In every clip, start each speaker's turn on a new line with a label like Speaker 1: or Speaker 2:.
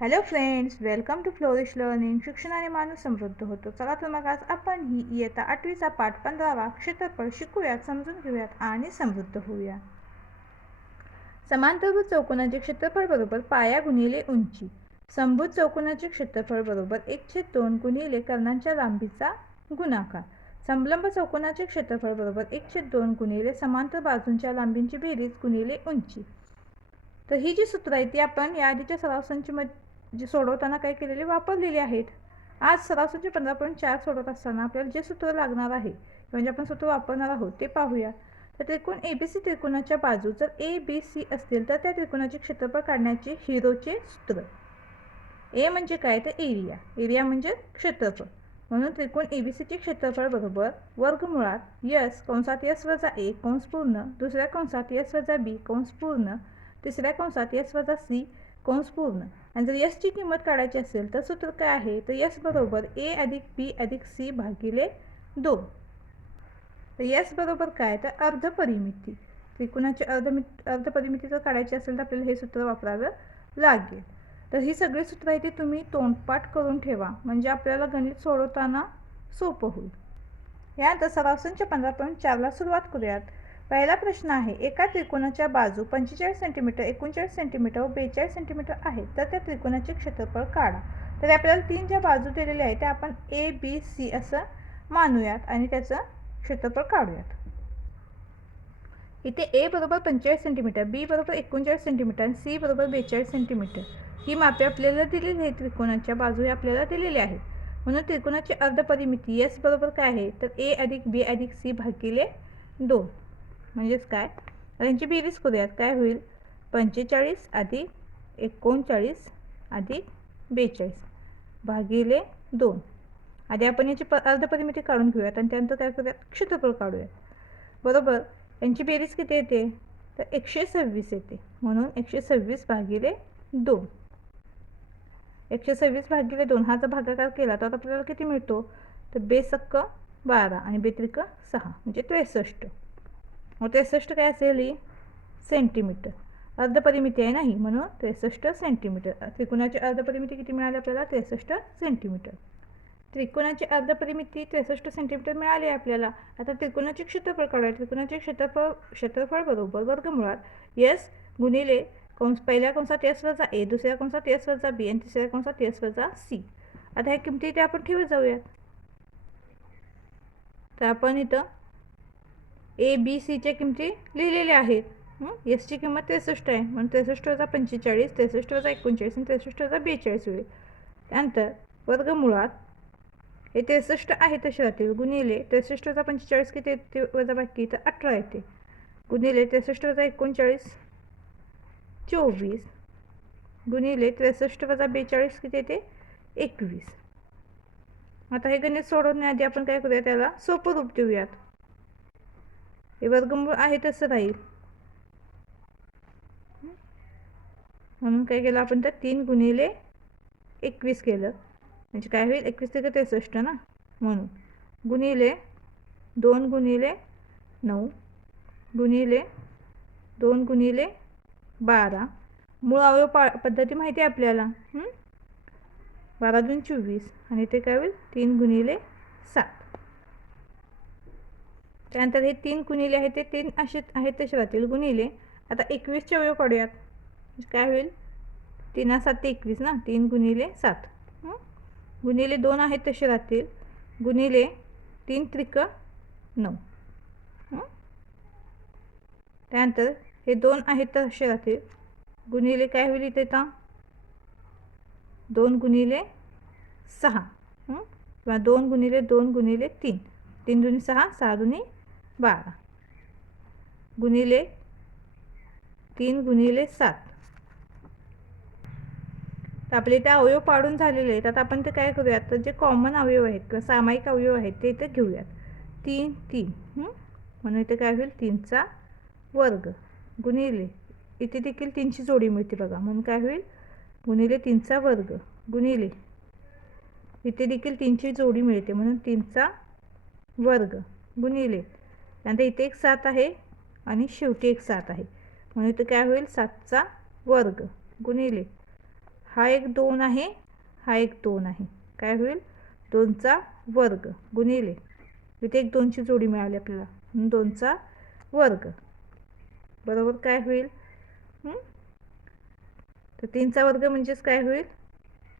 Speaker 1: Hello friends welcome to flourish learning शिक्षणाने माणूस समृद्ध होतो. चला तर मग आज आपण ही इयत्ता आठवीचा पाठ पंधरावा क्षेत्रफळ शिकूयात समजून घेऊयात आणि समृद्ध होऊया. समांतरभूत चौकोनाचे क्षेत्रफळ बरोबर पाया गुणिले उंची. संभूत चौकोनाचे क्षेत्रफळ बरोबर एक छेद दोन गुणिले कर्णांच्या लांबीचा गुणाकार. संलंब चौकोनाचे क्षेत्रफळ बरोबर एक छेद दोन गुणिले समांतर बाजूंच्या लांबींची बेरीज गुणिले उंची. तर ही जी सूत्र आहे ती आपण या आधीच्या सराव संचीमध्ये जी सोडवताना काय केलेली वापरलेली आहेत. आज सरासरी पंधरा पॉईंट चार सोडवत असताना आपल्याला जे सूत्र लागणार आहे म्हणजे आपण सूत्र वापरणार आहोत ते पाहूया. तर त्रिकोण ए बी सी त्रिकोणाच्या बाजू जर ए बी सी असतील तर त्या त्रिकोणाचे क्षेत्रफळ काढण्याचे हिरोचे सूत्र. ए म्हणजे काय? तर एरिया एरिया म्हणजे क्षेत्रफळ. म्हणून त्रिकोण ए बी सीचे क्षेत्रफळ बरोबर वर्गमुळात यस कंसात यस वजा ए कंस पूर्ण दुसऱ्या कंसात यस वजा बी कंस पूर्ण तिसऱ्या कंसात यस वजा सी कंस पूर्ण आणि जर यसची किंमत काढायची असेल तर सूत्र काय आहे? तर यस बरोबर ए अधिक बी अधिक सी भागिले दोन. तर यस बरोबर काय? तर अर्धपरिमिती त्रिकोणाची अर्धमि अर्धपरिमिती जर काढायची असेल तर आपल्याला हे सूत्र वापरावं लागेल. तर ही सगळी सूत्र आहे ती तुम्ही तोंडपाठ करून ठेवा. म्हणजे आपल्याला गणित सोडवताना सोपं होईल. यानंतर सरावसनच्या पंधरा पॉईंट चारला सुरुवात करूयात. पहिला प्रश्न आहे एका त्रिकोणाच्या बाजू पंचेचाळीस सेंटीमीटर एकोणचाळीस सेंटीमीटर व बेचाळीस सेंटीमीटर आहे. तर त्या त्रिकोणाचे क्षेत्रफळ काढा. तर आपल्याला तीन ज्या बाजू दिलेल्या आहेत त्या आपण ए बी सी असं मानूयात आणि त्याचं क्षेत्रफळ काढूयात. इथे ए बरोबर पंचेचाळीस सेंटीमीटर बी बरोबर एकोणचाळीस सेंटीमीटर आणि सी बरोबर बेचाळीस सेंटीमीटर ही मापे आपल्याला दिलेली आहे त्रिकोणाच्या बाजू आपल्याला दिलेली आहेत. म्हणून त्रिकोणाची अर्धपरिमिती एस बरोबर काय आहे? तर ए अधिक बी अधिक सी भागिले दोन. म्हणजेच काय? त्यांची बेरीज करूयात. काय होईल? पंचेचाळीस अधिक एकोणचाळीस अधिक बेचाळीस भागिले दोन. आधी आपण याची प अर्धपरिमिती काढून घेऊयात आणि त्यानंतर काय करूयात? क्षेत्रफळ काढूयात. बरोबर? यांची बेरीज किती येते? तर एकशे सव्वीस येते. म्हणून एकशे सव्वीस भागिले दोन. एकशे सव्वीस भागिले दोन हा जर भागाकार केला तर आपल्याला किती मिळतो? तर बेसक्क बारा आणि बेत्रिक सहा म्हणजे त्रेसष्ट. मग त्रेसष्ट काय असेल ही? सेंटीमीटर. अर्धपरिमिती आहे नाही म्हणून त्रेसष्ट सेंटीमीटर. त्रिकोणाची अर्धपरिमिती किती मिळाली आपल्याला? त्रेसष्ट सेंटीमीटर. त्रिकोणाची अर्धपरिमिती त्रेसष्ट सेंटीमीटर मिळाली आहे आपल्याला. आता त्रिकोणाचे क्षेत्रफळ काढूया. त्रिकोणाचे क्षेत्रफळ क्षेत्रफळ बरोबर वर्गमुळात यस गुणिले कंस पहिल्या कंसात एस वजा ए दुसऱ्या कंसात एस वजा बी आणि तिसऱ्या कंसात एस वजा सी. आता ह्या किमती इथे आपण ठेवत जाऊयात तर आपण इथं ए बी सीच्या किमती लिहिलेल्या आहेत. यसची किंमत त्रेसष्ट आहे. म्हणून त्रेसष्ट वजा पंचेचाळीस त्रेसष्ट वजा एकोणचाळीस आणि त्रेसष्ट वजा बेचाळीस होईल. त्यानंतर वर्गमुळात हे त्रेसष्ट आहे तसे राहतील गुणिले त्रेसष्ट वजा पंचेचाळीस किती ते वजा बाकी तर अठरा येते. गुणिले त्रेसष्ट वजा एकोणचाळीस चोवीस. गुणिले त्रेसष्ट वजा बेचाळीस किती येते? एकवीस. आता हे गणित सोडवण्याआधी आपण काय करूया? त्याला सोपं रूप देऊयात. हे वर्गमूळ आहे तसं राहील म्हणून काय केलं आपण तर तीन गुणिले एकवीस केलं. म्हणजे काय होईल? एकवीस ते त्रेसष्ट ना? म्हणून गुणिले दोन गुणिले नऊ गुणिले दोन गुणिले बारा. मूळ अवयव पा पद्धती माहिती आहे आपल्याला? बारा दोन चोवीस. आणि ते काय होईल? तीन गुणिले सात. त्यानंतर हे तीन गुणिले आहे ते तीन असे आहेत तसे राहतील. गुणिले आता एकवीसचे अवयव काढूयात. काय होईल? तीन सात ते एकवीस ना? तीन गुणिले सात. गुणिले दोन आहेत तसे राहतील. गुणिले तीन त्रिक नऊ. त्यानंतर हे दोन आहेत तसे राहतील. गुणिले काय होईल इथे आता? दोन गुणिले सहा. किंवा दोन गुणिले दोन गुणिले तीन. तीन दुनी सहा सहा दुनी बारा. गुणिले तीन गुणिले सात. तर आपले ते अवयव पाडून झालेले आहेत. आता आपण ते काय करूयात? तर जे कॉमन अवयव आहेत किंवा सामायिक अवयव आहेत ते इथे घेऊयात. तीन तीन. म्हणून इथे काय होईल? तीनचा वर्ग. गुणिले इथे देखील तीनची जोडी मिळते बघा. म्हणून काय होईल? गुणिले तीनचा वर्ग. गुणिले इथे देखील तीनची जोडी मिळते. म्हणून तीनचा वर्ग. गुणिले त्यानंतर इथे एक सात आहे आणि शेवटी एक सात आहे. म्हणून इथे काय होईल? सातचा वर्ग गुणिले. हा एक दोन आहे हा एक दोन आहे. काय होईल? दोनचा वर्ग गुणिले. इथे एक दोनची जोडी मिळाली आपल्याला. म्हणून दोनचा वर्ग. बरोबर काय होईल? तर तीनचा वर्ग म्हणजेच काय होईल?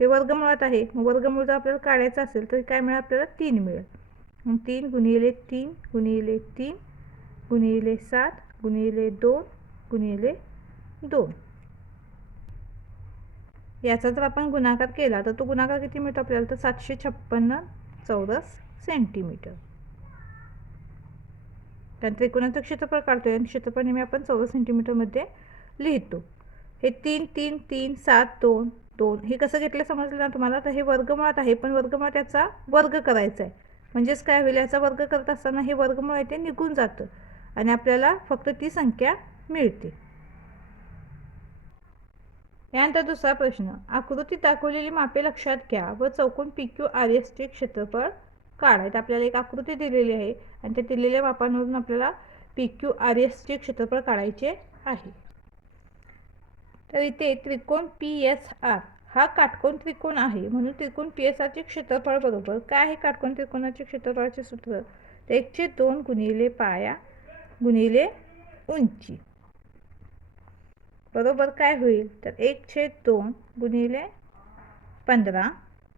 Speaker 1: हे वर्गमुळात आहे. मग वर्गमूळ जर आपल्याला काढायचं असेल तर काय मिळेल? आपल्याला तीन मिळेल. मग तीन गुणिले तीन गुणिले तीन गुणिले सात गुणिले दोन गुणिले दोन याचा जर आपण गुणाकार केला तर तो गुणाकार किती मिळतो आपल्याला? तर सातशे छप्पन्न चौरस सेंटीमीटर कारण त्रिकोणाचं क्षेत्रफळ काढतो आणि क्षेत्रफळ नेहमी आपण चौदा सेंटीमीटरमध्ये लिहितो. हे तीन तीन तीन सात दोन दोन. हे कसं घेतलं समजलं ना तुम्हाला? तर हे वर्गमुळात आहे पण वर्गमुळात याचा वर्ग करायचा आहे म्हणजेच काय होईल याचा वर्ग करत असताना हे वर्गमूळ आहे ते निघून जातं आणि आपल्याला फक्त ती संख्या मिळते. यानंतर दुसरा प्रश्न आकृतीत दाखवलेली मापे लक्षात घ्या व चौकोन पी क्यू आर एसचे क्षेत्रफळ काढायत आपल्याला एक आकृती दिलेली आहे आणि त्या दिलेल्या मापांवरून आपल्याला पी क्यू आर एसचे क्षेत्रफळ काढायचे आहे. तर इथे त्रिकोण पी एस आर हा काटकोन त्रिकोण आहे. म्हणून त्रिकोण पी एस आरचे क्षेत्रफळ बरोबर काय आहे काटकोन त्रिकोणाचे क्षेत्रफळाचे सूत्र? तर एकशे दोन गुणिले पाया गुणिले उंची. बरोबर काय होईल? तर एक छेद दोन गुणिले पंधरा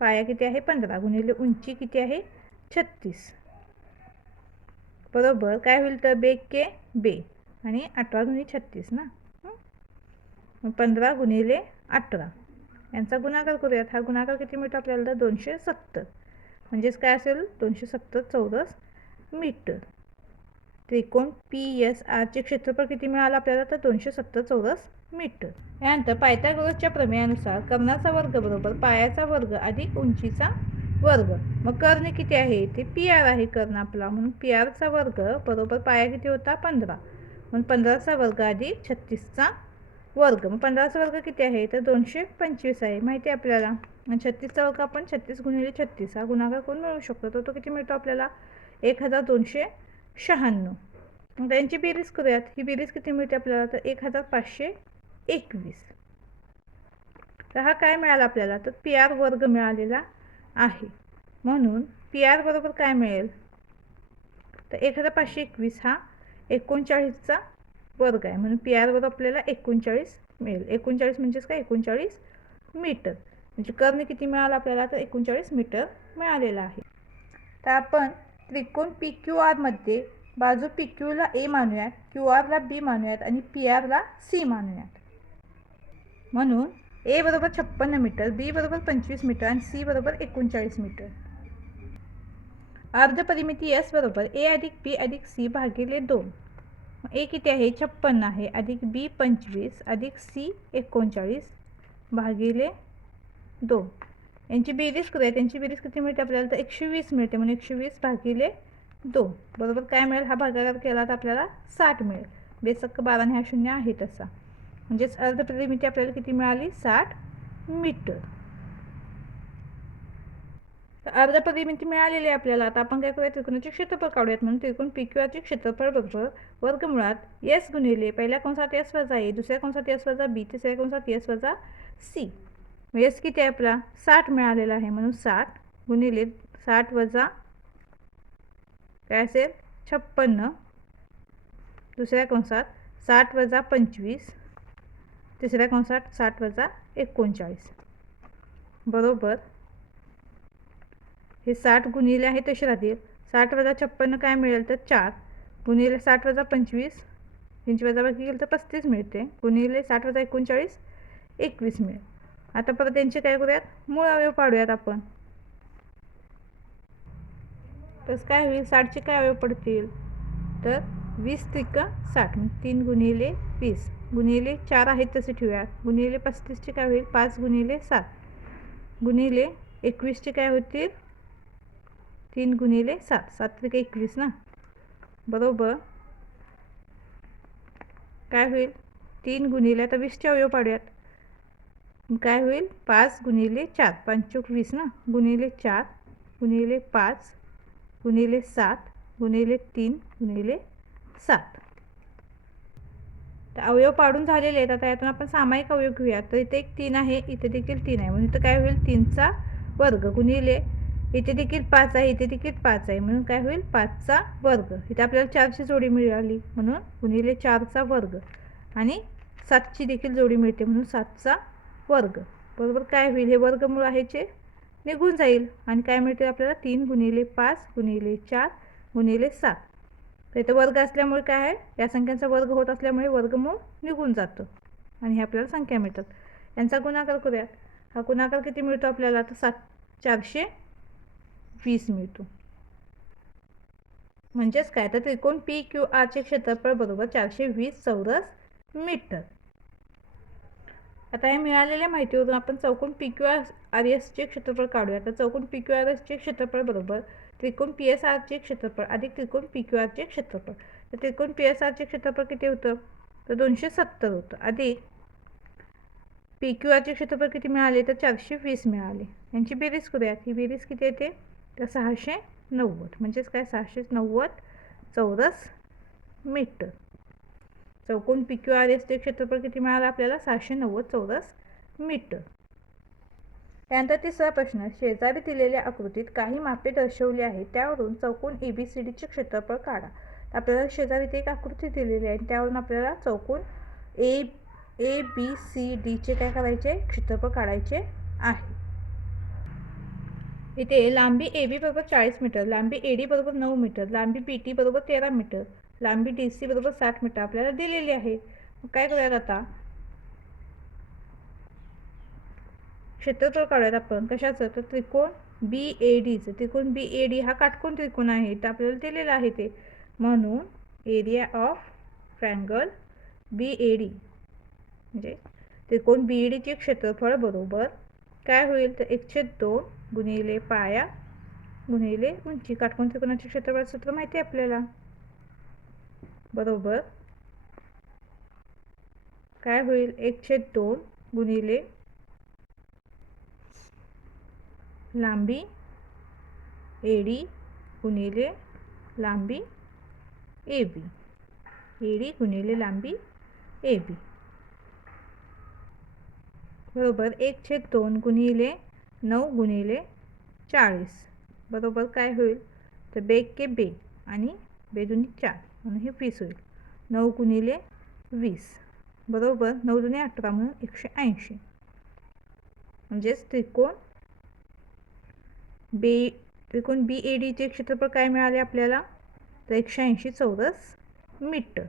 Speaker 1: पाया किती आहे? पंधरा गुणिले उंची किती आहे? छत्तीस. बरोबर काय होईल? तर बे के बे आणि अठरा गुणिले छत्तीस ना? पंधरा गुणिले अठरा. यांचा गुणाकार करूयात. हा गुणाकार किती मिळतो आपल्याला तर दोनशे सत्तर. म्हणजेच काय असेल? दोनशे सत्तर चौरस मीटर. त्रिकोण पी एस आरचे क्षेत्रफळ किती मिळालं? आपल्याला तर दोनशे सत्तर चौरस मीटर. यानंतर पायथागोरसच्या प्रमेयानुसार कर्णाचा वर्ग बरोबर पायाचा वर्ग अधिक उंचीचा वर्ग. मग कर्ण किती आहे? ते पी आर आहे कर्ण आपला. म्हणून पी आरचा वर्ग बरोबर पाया किती होता? पंधरा. म्हणून पंधराचा वर्ग अधिक छत्तीसचा वर्ग. मग पंधराचा वर्ग किती आहे? तर दोनशे पंचवीस आहे. माहिती आहे आपल्याला? आणि छत्तीसचा वर्ग आपण छत्तीस गुणिले छत्तीस. हा गुणाकार करून मिळू शकतो. तर तो किती मिळतो आपल्याला? एक हजार दोनशे शहाण्णव. मग त्यांची बेरीज करूयात. ही बेरीज किती मिळते आपल्याला? तर एक हजार पाचशे एकवीस. तर हा काय मिळाला आपल्याला? तर पी आर वर्ग मिळालेला आहे. म्हणून पी आर बरोबर काय मिळेल? तर एक हजार पाचशे एकवीस हा एकोणचाळीसचा वर्ग आहे. म्हणून पी आरवर आपल्याला एकोणचाळीस मिळेल. एकोणचाळीस म्हणजेच काय? एकोणचाळीस मीटर. म्हणजे कर्ण किती मिळाला आपल्याला? तर एकोणचाळीस मीटर मिळालेला आहे. तर आपण त्रिकोण पी क्यू आरमध्ये बाजू पी क्यूला ए मानूयात क्यू आरला बी मानूयात आणि पी आरला सी मानूयात. म्हणून ए बरोबर छप्पन्न मीटर बी बरोबर पंचवीस मीटर आणि सी बरोबर एकोणचाळीस मीटर. अर्धपरिमिती एस बरोबर ए अधिक बी अधिक सी भागिले दोन. ए किती आहे? छप्पन्न आहे. अधिक बी पंचवीस अधिक सी एकोणचाळीस भागिले दोन. यांची बेरीज करूया त्यांची बेरीज किती मिळते आपल्याला? तर एकशे वीस मिळते म्हणून एकशे वीस भागिले दोन. बरोबर काय मिळेल? हा भागाकार केला तर आपल्याला साठ मिळेल. बेसक्क बारा ह्या हा शून्य आहे तसा. म्हणजेच अर्धप्रतिमिती आपल्याला किती मिळाली? साठ मीटर. तर अर्धपरिमिती म्हणजे मिळालेली आहे आपल्याला. आता आपण काय करूया? त्रिकोणाचे क्षेत्रफळ काढूयात म्हणून त्रिकोण पी क्यूआरचे क्षेत्रफळ बरोबर वर्गमुळात एस गुणिले पहिल्या कंसात एस वजा ए दुसऱ्या कंसात एस वजा बी तिसऱ्या कंसात एस वजा सी एस म्हणजे किती आहे आपला? साठ मिळालेला आहे म्हणून साठ गुणिले साठ वजा काय असेल? छप्पन्न. दुसऱ्या कंसात साठ वजा पंचवीस. तिसऱ्या कंसात साठ वजा एकोणचाळीस. बरोबर? हे साठ गुणिले आहे तसे राहतील साठ वजा छप्पन्न काय मिळेल तर चार. गुणिले साठ वजा पंचवीस. त्यांची वजाबाकी केली तर पस्तीस मिळते. गुणिले साठ वजा एकोणचाळीस एकवीस मिळेल. आता परत त्यांचे काय करूयात? मूळ अवयव पाडूयात आपण. तसं काय होईल? साठचे काय अवयव पडतील? तर वीस त्रिक साठ. तीन गुणिले वीस. गुणिले चार आहेत तसे ठेवूयात. गुणिले पस्तीसचे काय होईल? पाच गुणिले सात. गुणिले एकवीसचे काय होतील? तीन गुणिले सात. सात्विक एकवीस ना? बरोबर. काय होईल? तीन गुणिले आता वीसचे अवयव पाडूयात. काय होईल? पाच गुणिले चार. पंचोक वीस ना? गुणिले चार गुणिले पाच गुणिले सात गुणिले तीन गुणिले सात. तर अवयव पाडून झालेले आहेत. आता यातून आपण सामायिक अवयव घेऊया तर इथे एक तीन आहे इथे देखील तीन आहे. म्हणून इथं काय होईल? तीनचा वर्ग. गुणिले इथे देखील पाच आहे इथे देखील पाच आहे. म्हणून काय होईल? पाचचा वर्ग. इथे आपल्याला चारची जोडी मिळाली म्हणून गुणिले चारचा वर्ग. आणि सातची देखील जोडी मिळते म्हणून सातचा वर्ग. बरोबर काय होईल? हे वर्गमूळ आहे जे निघून जाईल. आणि काय मिळते आपल्याला? तीन गुणिले पाच गुणिले चार गुणिले सात. तर इथं वर्ग असल्यामुळे काय आहे? या संख्यांचा वर्ग होत असल्यामुळे वर्गमूळ निघून जातं. आणि हे आपल्याला संख्या मिळतात. यांचा गुणाकार करूया. हा गुणाकार किती मिळतो आपल्याला? तर सात चारशे वीस मिळतो. म्हणजेच काय? तर त्रिकोण पी क्यू आरचे क्षेत्रफळ बरोबर चारशे वीस चौरस मीटर. आता या मिळालेल्या माहितीवरून आपण चौकोन पी क्यू आर आर एसचे क्षेत्रफळ काढूया. तर चौकोन पी क्यू आर एसचे क्षेत्रफळ बरोबर त्रिकोण पी एस आरचे क्षेत्रफळ अधिक त्रिकोण पी क्यू आरचे क्षेत्रफळ. तर त्रिकोण पी एस आरचे क्षेत्रफळ किती होतं? तर दोनशे सत्तर होतं. अधिक पी क्यू आरचे क्षेत्रफळ किती मिळाले? तर चारशे वीस मिळाले. यांची बेरीज करूयात. ही बेरीज किती येते तर सहाशे नव्वद. म्हणजेच काय? सहाशे नव्वद चौरस मीटर. चौकोन पी क्यू आर एसचे क्षेत्रफळ किती मिळालं आपल्याला? सहाशे नव्वद चौरस मीटर. त्यानंतर तिसरा प्रश्न शेजारी दिलेल्या आकृतीत काही मापे दर्शवली आहेत त्यावरून चौकोन ए बी सी डीचे क्षेत्रफळ काढा. आपल्याला शेजारी एक आकृती दिलेली आहे त्यावरून आपल्याला चौकोन ए ए बी सी डीचे काय करायचे? क्षेत्रफळ काढायचे आहे. इथे लांबी ए बी बरोबर चाळीस मीटर लांबी ए डी बरोबर नऊ मीटर लांबी बी टी बरोबर तेरा मीटर लांबी डी सी बरोबर साठ मीटर आपल्याला दिलेली आहे. मग काय करूयात आता? क्षेत्रफळ काढूयात आपण. कशाचं? तर त्रिकोण बी ए डीचं त्रिकोण बी ए डी हा काटकोण त्रिकोण आहे. तर आपल्याला दिलेलं आहे ते. म्हणून area of triangle B A D म्हणजे त्रिकोण बी ए डीचे क्षेत्रफळ बरोबर काय होईल? तर एकशे दोन गुणिले पाया गुणिले उंची. काटकोण त्रिकोणाचे क्षेत्रफळ सूत्र माहिती आहे आपल्याला? बरोबर. काय होईल? एकशे दोन गुणिले लांबी एडी गुणिले लांबी ए बी एडी गुणिले लांबी ए बी बरोबर. एक छेद दोन गुणिले नऊ गुणिले चाळीस. बरोबर काय होईल? तर बेग के बे आणि बेदुनी चार. म्हणून हे वीस होईल. नऊ गुणिले वीस. बरोबर? नऊ दुने अठरा म्हणून एकशे ऐंशी. म्हणजेच त्रिकोण बी त्रिकोण बी ए डीचे क्षेत्रफळ काय मिळाले आपल्याला? तर एकशे ऐंशी चौरस मीटर.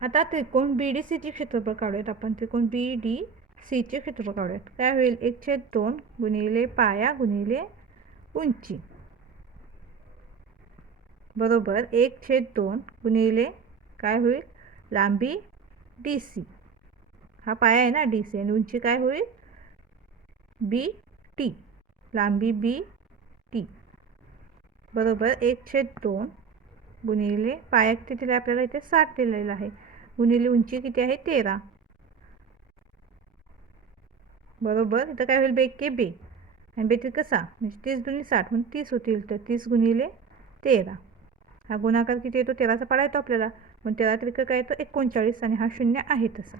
Speaker 1: आता त्रिकोण बी डी सीचे क्षेत्रफळ काढूयात आपण. त्रिकोण बी डी सीचे क्षेत्रफळ काढूयात काय होईल? एक छेद दोन गुणिले पाया गुणिले उंची. बरोबर. एक छेद दोन गुणिले काय होईल? लांबी डी सी हा पाया आहे ना डी सी आणि उंची काय होईल? B T. लांबी बी टी. बरोबर. एक छेद दोन गुणिले पाया किती दिला? आपल्याला इथे साठ दिलेला आहे. गुणिले उंची किती आहे? तेरा. बरोबर? इथं काय होईल? बे के बे. आणि बेती कसा? म्हणजे तीस दुनी साठ म्हणजे तीस होतील. तर तीस गुणिले तेरा. हा गुणाकार किती येतो? तेराचा पाडा येतो आपल्याला. पण तेरा त्रिक काय येतो? एकोणचाळीस आणि हा शून्य आहे तसा.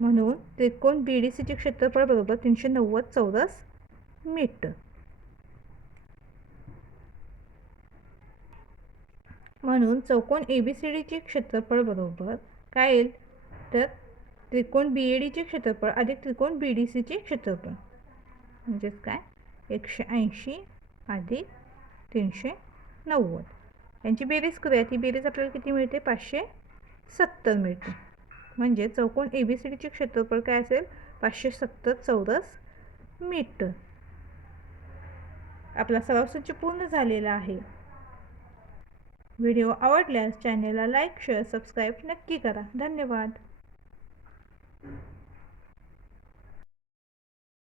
Speaker 1: म्हणून त्रिकोण बी डी सीचे क्षेत्रफळ बरोबर तीनशे नव्वद चौरस मीटर. म्हणून चौकोन ए बी सी डीचे क्षेत्रफळ बरोबर काय येईल? तर त्रिकोण बी ए डीचे क्षेत्रफळ अधिक त्रिकोण बी डी सीचे क्षेत्रफळ. म्हणजेच काय? एकशे ऐंशी अधिक तीनशे नव्वद. यांची बेरीज करूया. ती बेरीज आपल्याला किती मिळते? पाचशे सत्तर मिळते. म्हणजे चौकोन ए बी सी डीचे क्षेत्रफळ काय असेल? पाचशे सत्तर चौरस मीटर. आपला सराव संच पूर्ण झालेला आहे. व्हिडिओ आवडल्यास चॅनेलला लाईक शेअर सबस्क्राईब नक्की करा. धन्यवाद. Mm-hmm.